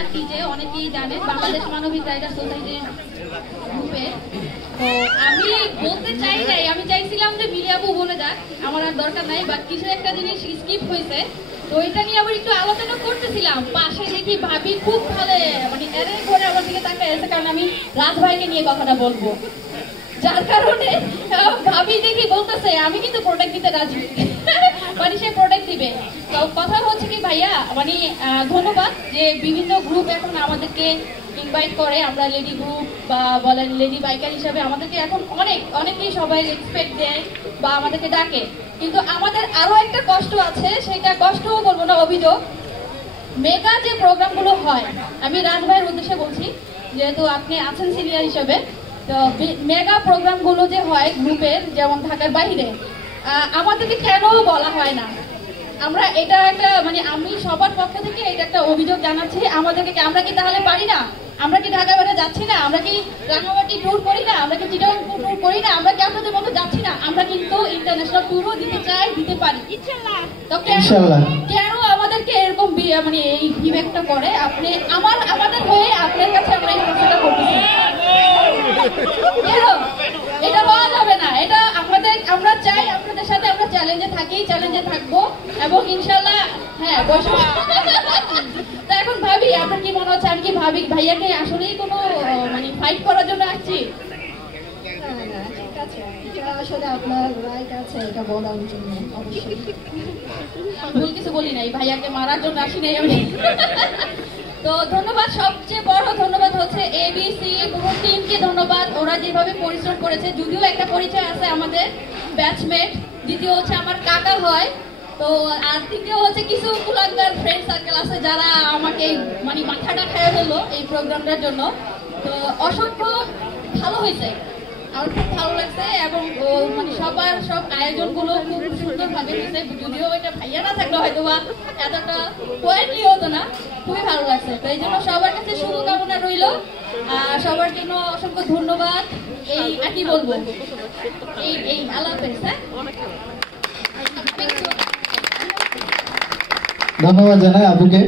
না কি যে অনেকেই জানেন বাংলাদেশ মানবিক রাইটার সোসাইটির গ্রুপে। তো আমি বলতে চাই নাই, আমি চাইছিলাম যে মিলি আপু বলে যাক, আমার আর দরকার নাই, বাট কিছু একটা জিনিস স্কিপ হয়েছে, তো এটা নিয়ে আবার একটু আলোচনা করতেছিলাম। পাশে দেখি ভাবি খুব ভালো মানে এরে ঘরে আমার দিকে তাকায় আছে, কারণ আমি রাজ ভাইকে নিয়ে কথাটা বলবো, যার কারণে ভাবি দেখি বলতেছে আমি কিন্তু প্রোডাক্ট দিতে রাজি মানে সে প্রোডাক্ট দিবে। তো কথা হচ্ছে কি ভাইয়া মানে ধন্যবাদ যে বিভিন্ন গ্রুপ এখন আমাদেরকে ইনভাইট করে, আমরা লেডি গ্রুপ বা বলেন লেডি বাইকার হিসাবে আমাদেরকে এখন অনেকেই সবাই রেসপেক্ট দেয় বা আমাদেরকে ডাকে। কিন্তু আমাদের আরো একটা কষ্ট আছে, সেটা কষ্টও বলবো না, অভিযোগ। মেগা যে প্রোগ্রামগুলো হয়, আমি রাজ ভাইয়ের উদ্দেশ্যে বলছি যেহেতু আপনি আছেন সিনিয়র হিসেবে, তো মেগা প্রোগ্রামগুলো যে হয় গ্রুপের, যেমন ঢাকার বাইরে, আমাদেরকে কেন বলা হয় না? আমরা এটা একটা মানে আমি সবার পক্ষ থেকে এটা একটা অভিযোগ জানাচ্ছি, আমাদেরকে আমরা কি তাহলে পারি না? আমরা কি ঢাকা বাইরে যাচ্ছি না? আমরা কি রাঙামাটি ট্যুর করি না? আমরা কি চিটাগাং ট্যুর করি না? আমরা কি আপনাদের মতো যাচ্ছি না? আমরা কিন্তু ইন্টারন্যাশনাল ট্যুরও দিতে চাই, দিতে পারি তো কেন আমাদেরকে এরকম মানে এই বিবেকটা করে? আপনি আমাদের হয়ে আপনার কাছে আমরা এই প্রশ্নটা করতেছি, এটা বলা যাবে না। এটা আমরা চাই আপনাদের সাথে আমরা চ্যালেঞ্জে থাকি, চ্যালেঞ্জে থাকবো এবং ইনশাল্লাহ হ্যাঁ বসো। তা এখন ভাবি আপনার কি মনে হচ্ছে, আমি কি ভাবি ভাইয়াকে আসলেই কোনো মানে ফাইট করার জন্য আসছি? ঠিক আছে, এটা আসলে আপনার রাইট আছে এটা বলার জন্য, অবশ্যই ভুল কিছু বলি নাই, ভাইয়াকে মারার জন্য আসি নাই আমি। তো ধন্যবাদ, সবচেয়ে বড় ধন্যবাদ হচ্ছে এবিসি পুরো টিমকে ধন্যবাদ, ওরা যেভাবে পরিশ্রম করেছে। যদিও একটা পরিচয় আছে আমাদের ব্যাচমেট, দ্বিতীয় হচ্ছে আমার কাকা হয়, তো আর তৃতীয় হচ্ছে কিছু কুলাঙ্গার ফ্রেন্ড সার্কেল আছে যারা আমাকে মানে মাথাটা খেয়ে ফেললো এই প্রোগ্রামটার জন্য। তো অসংখ্য ভালো হয়েছে, আমার খুব ভালো লাগছে এবং মানে সব আয়োজনগুলো খুব সুন্দরভাবে হয়েছে। যদিও এটা ভাইয়া না থাকলে হয়তো বা এতটা পয়েন্টলি হতো না, খুবই ভালো লাগছে। তো এই জন্য সবার কাছে শুভকামনা রইল, সবার জন্য অসংখ্য ধন্যবাদ। এই আর কি বলবো, এই আল্লাহ হাফেজ। ধন্যবাদ জানাই আপুকে।